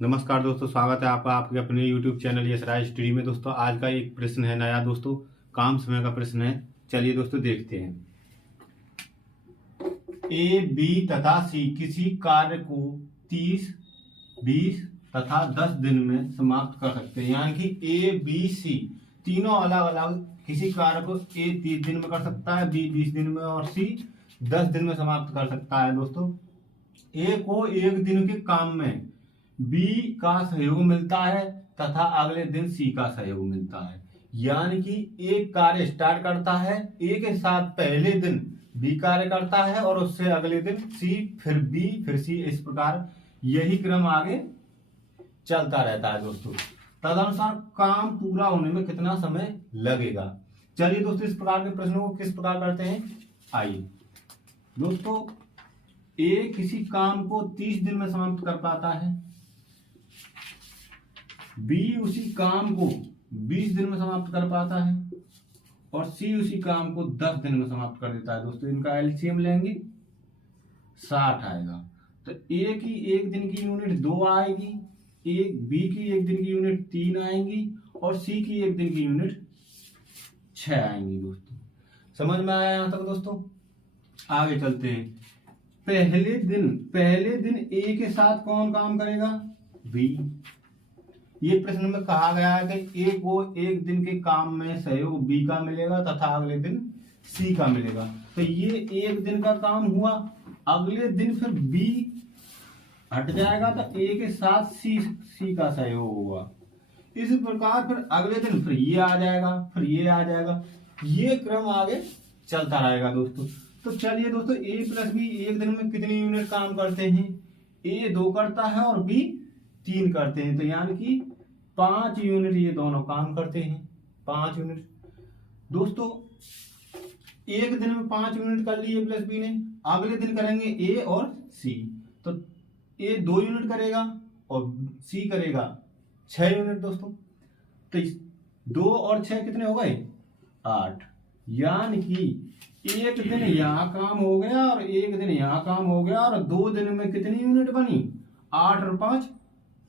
नमस्कार दोस्तों, स्वागत है आपका आपके अपने YouTube चैनल यस राज स्टडी में। दोस्तों आज का एक प्रश्न है नया दोस्तों, काम समय का प्रश्न है। चलिए दोस्तों देखते हैं। ए, बी तथा सी किसी कार्य को 30, 20 तथा 10 दिन में समाप्त कर सकते हैं। यानी कि ए, बी, सी तीनों अलग अलग किसी कार्य को ए 30 दिन में कर सकता है, बी 20 दिन में और सी 10 दिन में समाप्त कर सकता है। दोस्तों ए को एक दिन के काम में बी का सहयोग मिलता है तथा अगले दिन सी का सहयोग मिलता है। यानी कि एक कार्य स्टार्ट करता है, ए के साथ पहले दिन बी कार्य करता है और उससे अगले दिन सी, फिर बी, फिर सी, इस प्रकार यही क्रम आगे चलता रहता है। दोस्तों तदनुसार काम पूरा होने में कितना समय लगेगा। चलिए दोस्तों इस प्रकार के प्रश्नों को किस प्रकार करते हैं, आइए। दोस्तों ए किसी काम को 30 दिन में समाप्त कर पाता है, बी उसी काम को 20 दिन में समाप्त कर पाता है और सी उसी काम को 10 दिन में समाप्त कर देता है। दोस्तों इनका एलसीएम लेंगे 60 आएगा। तो ए की एक दिन की यूनिट 2 आएगी, एक बी की एक दिन की यूनिट 3 आएंगी और सी की एक दिन की यूनिट 6 आएंगी। दोस्तों समझ में आया यहां तक। दोस्तों आगे चलते हैं। पहले दिन ए के साथ कौन काम करेगा, बी। ये प्रश्न में कहा गया है कि ए को एक दिन के काम में सहयोग बी का मिलेगा तथा अगले दिन सी का मिलेगा। तो ये एक दिन का काम हुआ, अगले दिन फिर बी हट जाएगा तो ए के साथ सी का सहयोग होगा। इस प्रकार फिर अगले दिन फिर ये आ जाएगा, फिर ये आ जाएगा, ये क्रम आगे चलता रहेगा। दोस्तों तो चलिए दोस्तों ए प्लस बी एक दिन में कितनी यूनिट काम करते हैं, ए 2 करता है और बी 3 करते हैं। तो यानी कि 5 यूनिट ये दोनों काम करते हैं, 5 यूनिट। दोस्तों एक दिन में 5 यूनिट कर लिए प्लस बी ने, अगले दिन करेंगे ए और सी। तो ए 2 यूनिट करेगा और सी करेगा 6 यूनिट। दोस्तों तो 2 और 6 कितने हो गए, 8। यानी कि एक दिन यहाँ काम हो गया और एक दिन यहाँ काम हो गया और 2 दिन में कितनी यूनिट बनी, 8 और 5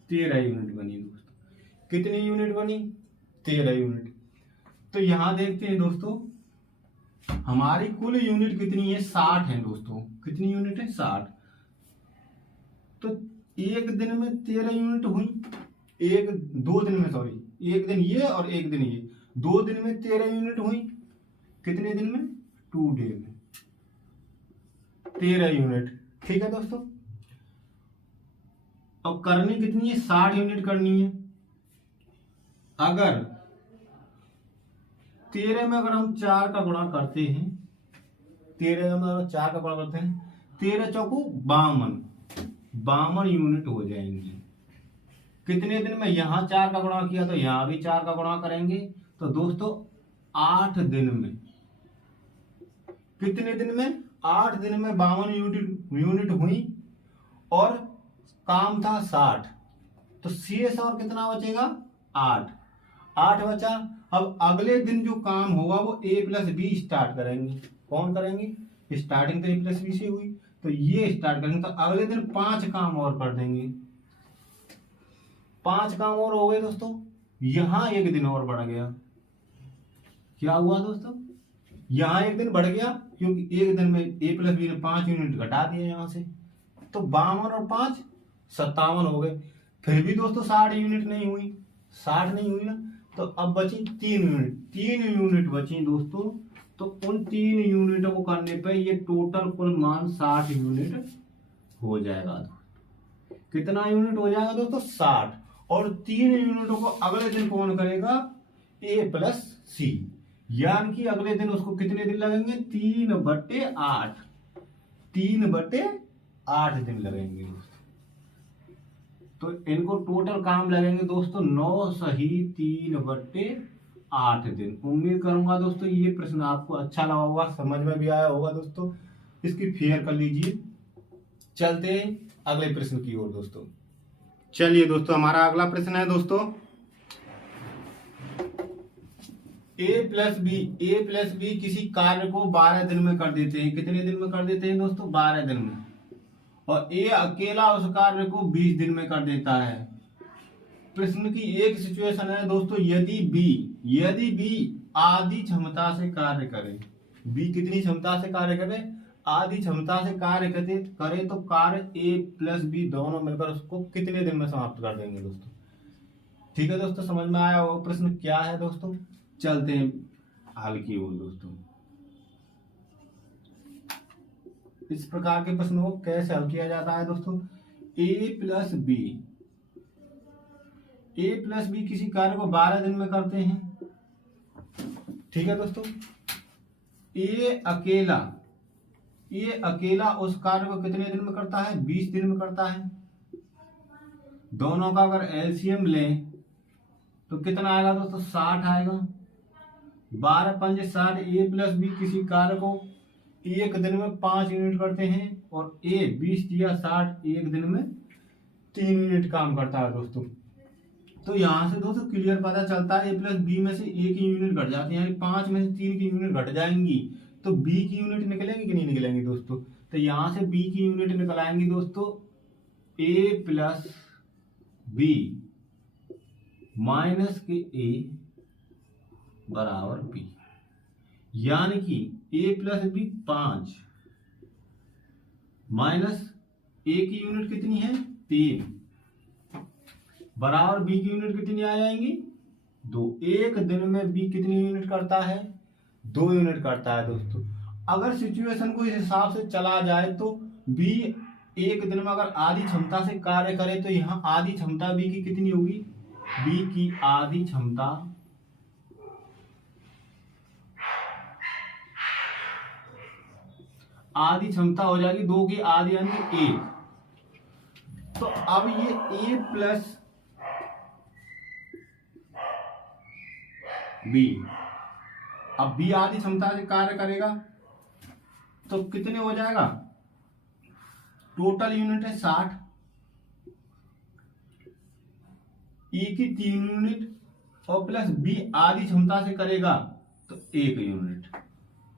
13 यूनिट बनी। दोस्तों कितनी यूनिट बनी, 13 यूनिट। तो यहां देखते हैं दोस्तों हमारी कुल यूनिट कितनी है, 60 है। दोस्तों कितनी यूनिट है, 60। तो एक दिन में 13 यूनिट हुई, 2 दिन में, सॉरी एक दिन ये और एक दिन ये, 2 दिन में 13 यूनिट हुई। कितने दिन में, 2 डे में 13 यूनिट। ठीक है दोस्तों, अब करनी कितनी है, 60 यूनिट करनी है। अगर 13 में अगर हम 4 का गुणा करते हैं, 13 में अगर 4 का गुणा करते हैं, 13 चौको 52 यूनिट हो जाएंगी। कितने दिन में, यहां 4 का गुणा किया तो यहां भी 4 का गुणा करेंगे। तो दोस्तों 8 दिन में, कितने दिन में, 8 दिन में 52 यूनिट हुई और काम था 60। तो शेष और कितना बचेगा, 8 बचा। अब अगले दिन जो काम होगा वो ए प्लस बी स्टार्ट करेंगे। कौन करेंगे, स्टार्टिंग तो ए प्लस बी से हुई तो ये स्टार्ट करेंगे। तो अगले दिन 5 काम और कर देंगे, 5 काम और हो गए। दोस्तों यहां एक दिन और बढ़ गया। क्या हुआ दोस्तों, यहां एक दिन बढ़ गया क्योंकि एक दिन में ए प्लस बी ने 5 यूनिट घटा दिए यहां से। तो 52 और 5 57 हो गए। फिर भी दोस्तों 60 यूनिट नहीं हुई, 60 नहीं हुई ना। तो अब बची 3 यूनिट बची दोस्तों। तो उन 3 यूनिटों को करने पे ये टोटल कुल मान 60 यूनिट हो जाएगा। कितना यूनिट हो जाएगा दोस्तों, 60। और 3 यूनिटों को अगले दिन कौन करेगा, ए प्लस सी। यानी कि अगले दिन उसको कितने दिन लगेंगे, 3/8, 3/8 दिन लगेंगे दोस्तों। तो इनको टोटल काम लगेंगे दोस्तों 9 सही 3/8 दिन। उम्मीद करूंगा दोस्तों ये प्रश्न आपको अच्छा लगा होगा, समझ में भी आया होगा। दोस्तों इसकी फेयर कर लीजिए। चलते हैं अगले प्रश्न की ओर। दोस्तों चलिए दोस्तों हमारा अगला प्रश्न है दोस्तों, ए प्लस बी किसी कार्य को 12 दिन में कर देते हैं। कितने दिन में कर देते हैं दोस्तों, 12 दिन में। और ए अकेला उस कार्य को 20 दिन में कर देता है। प्रश्न की एक सिचुएशन है दोस्तों, यदि बी आधी क्षमता से कार्य करे, बी कितनी क्षमता से कार्य करे, आधी क्षमता से कार्य करे तो कार्य ए प्लस बी दोनों मिलकर उसको कितने दिन में समाप्त कर देंगे दोस्तों। ठीक है दोस्तों, समझ में आया वो प्रश्न क्या है दोस्तों। चलते हैं हल की ओर दोस्तों। इस प्रकार के प्रश्नों को कैसे हल किया जाता है दोस्तों। ए प्लस बी किसी कार्य को 12 दिन में करते हैं। ठीक है दोस्तों, ए अकेला उस कार्य को कितने दिन में करता है, 20 दिन में करता है। दोनों का अगर एलसीएम लें तो कितना आएगा दोस्तों, 60 आएगा। 12 पंजे 60। ए प्लस बी किसी कार्य को एक दिन में 5 यूनिट करते हैं और ए 20 या 60 एक दिन में 3 यूनिट काम करता है दोस्तों। तो यहाँ से दोस्तों क्लियर पता चलता है ए प्लस बी में से ए की यूनिट घट जाती है, यानी 5 में से 3 की यूनिट घट जाएंगी तो बी की यूनिट निकलेंगी कि नहीं निकलेंगी दोस्तों। तो यहाँ से बी की यूनिट निकल आएंगी दोस्तों ए प्लस बी माइनस के ए बराबर बी, यानी कि ए प्लस बी 5 माइनस ए की यूनिट कितनी है 3 बराबर बी की यूनिट कितनी आ जाएंगी 2। एक दिन में बी कितनी यूनिट करता है, 2 यूनिट करता है दोस्तों। अगर सिचुएशन को इस हिसाब से चला जाए तो बी एक दिन में अगर आधी क्षमता से कार्य करे तो यहाँ आधी क्षमता बी की कितनी होगी, बी की आधी क्षमता हो जाएगी 2 की आधी यानी 1। तो अब ये ए प्लस बी, अब बी आधी क्षमता से कार्य करेगा तो कितने हो जाएगा, टोटल यूनिट है 60, ई की 3 यूनिट और प्लस बी आधी क्षमता से करेगा तो 1 यूनिट।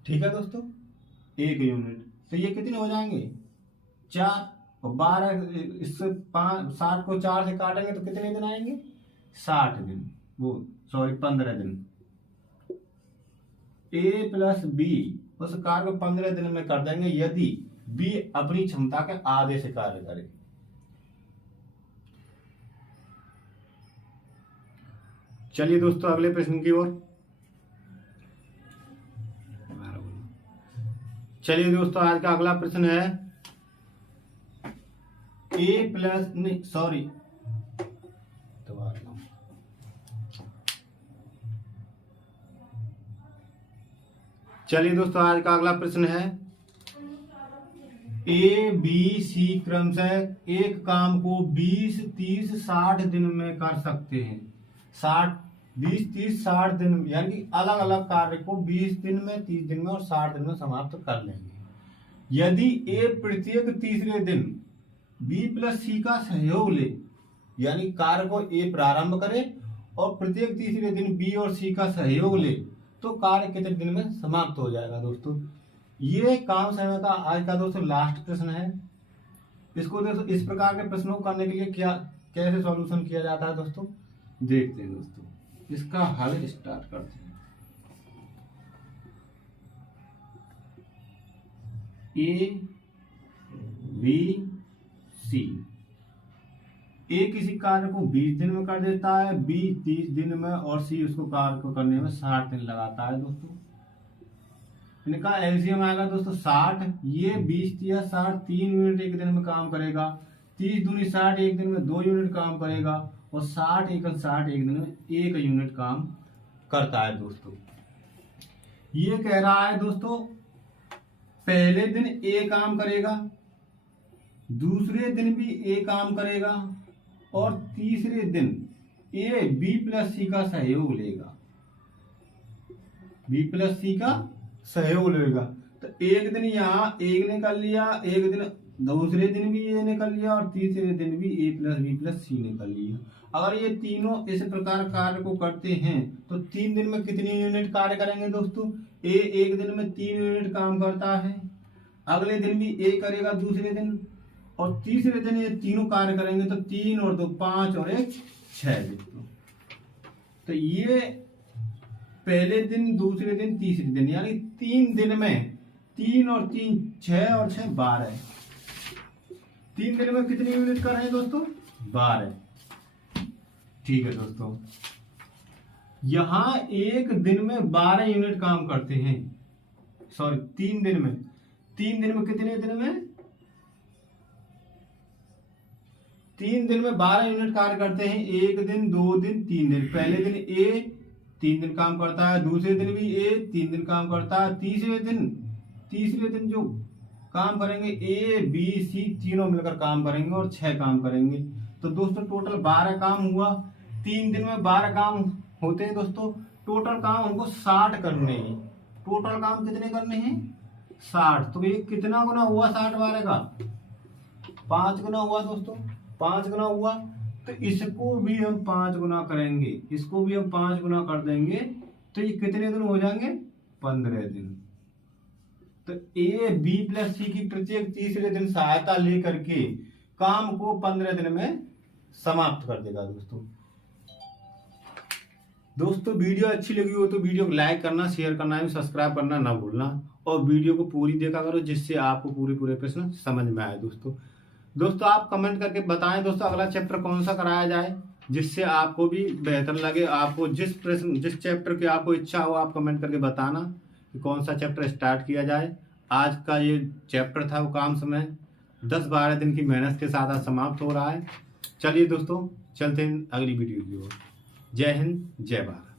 ठीक है दोस्तों, 1 यूनिट। तो ये कितने हो जाएंगे 4 और 12, इससे 60 को 4 से काटेंगे तो कितने दिन आएंगे 60 दिन, वो सॉरी 15 दिन। ए प्लस बी उस कार्य को 15 दिन में कर देंगे यदि बी अपनी क्षमता के आधे से कार्य करे। चलिए दोस्तों अगले प्रश्न की ओर। चलिए दोस्तों आज का अगला प्रश्न है ए प्लस नहीं सॉरी चलिए दोस्तों आज का अगला प्रश्न है ए बी सी क्रमशः एक काम को 20, 30, 60 दिन में कर सकते हैं। 20, 30, 60 दिन यानी कि अलग अलग कार्य को 20 दिन में, 30 दिन में और 60 दिन में समाप्त कर लेंगे। यदि ए प्रत्येक तीसरे दिन बी प्लस सी का सहयोग ले, यानी कार्य को ए प्रारंभ करे और प्रत्येक तीसरे दिन बी और सी का सहयोग ले तो कार्य कितने दिन में समाप्त हो जाएगा दोस्तों। ये काम समय का आज का दोस्तों लास्ट प्रश्न है। इसको दोस्तों इस प्रकार के प्रश्नों को करने के लिए कैसे सॉल्यूशन किया जाता है दोस्तों, देखते हैं दोस्तों। इसका हल स्टार्ट करते हैं। ए बी सी, ए किसी कार्य को 20 दिन में कर देता है, बी 30 दिन में और सी उसको कार्य को करने में 60 दिन लगाता है दोस्तों। इनका एलसीएम आएगा दोस्तों 60, ये 20 या 60 3 यूनिट एक दिन में काम करेगा, 30 दूनी 60 एक दिन में 2 यूनिट काम करेगा और 60 एकल 60 एक दिन में 1 यूनिट काम करता है दोस्तों। ये कह रहा है दोस्तों पहले दिन ए काम करेगा, दूसरे दिन भी ए काम करेगा और तीसरे दिन ए बी प्लस सी का सहयोग लेगा, बी प्लस सी का सहयोग लेगा। तो एक दिन यहाँ एक ने कर लिया, एक दिन दूसरे दिन भी ए ने कर लिया और तीसरे दिन भी ए प्लस बी प्लस सी ने कर लिया। अगर ये तीनों इस प्रकार कार्य को करते हैं तो 3 दिन में कितनी यूनिट कार्य करेंगे दोस्तों, ए एक दिन में 3 यूनिट काम करता है, अगले दिन भी ए करेगा दूसरे दिन और तीसरे दिन ये तीनों कार्य करेंगे तो 3 और 2 5 और 1 6 दोस्तों। तो ये पहले दिन, दूसरे दिन, तीसरे दिन, यानी 3 दिन में 3 और 3 6 और 6 12। 3 दिन में कितनी यूनिट कर रहे हैं दोस्तों? 12। ठीक है दोस्तों, यहां एक दिन में 12 यूनिट काम करते हैं। सॉरी, 3 दिन में। 3 दिन में कितने दिन में? 3 दिन में 12 यूनिट कार्य करते हैं। 1 दिन, 2 दिन, 3 दिन। पहले दिन ए 3 दिन काम करता है, दूसरे दिन भी ए 3 दिन काम करता है, तीसरे दिन जो काम करेंगे ए बी सी तीनों मिलकर काम करेंगे और 6 काम करेंगे। तो दोस्तों टोटल 12 काम हुआ। 3 दिन में 12 काम होते हैं दोस्तों। टोटल काम हमको 60 करने हैं। टोटल काम कितने करने हैं? 60। तो ये कितना गुना हुआ 60 12 का? 5 गुना हुआ दोस्तों, 5 गुना हुआ। तो इसको भी हम 5 गुना करेंगे, इसको भी हम 5 गुना कर देंगे। तो ये कितने दिन हो जाएंगे? 15 दिन। तो ए बी प्लस सी की प्रत्येक तीसरे दिन सहायता लेकर के काम को 15 दिन में समाप्त कर देगा दोस्तों वीडियो अच्छी लगी हो तो वीडियो को लाइक करना, शेयर करना एवं सब्सक्राइब करना ना भूलना, और वीडियो को पूरी देखा करो जिससे आपको पूरे प्रश्न समझ में आए दोस्तों आप कमेंट करके बताएं दोस्तों अगला चैप्टर कौन सा कराया जाए, जिससे आपको भी बेहतर लगे। आपको जिस चैप्टर की आपको इच्छा हो आप कमेंट करके बताना कि कौन सा चैप्टर स्टार्ट किया जाए। आज का ये चैप्टर था वो काम समय 10-12 दिन की मेहनत के साथ आज समाप्त हो रहा है। चलिए दोस्तों चलते हैं अगली वीडियो की ओर। जय हिंद, जय भारत।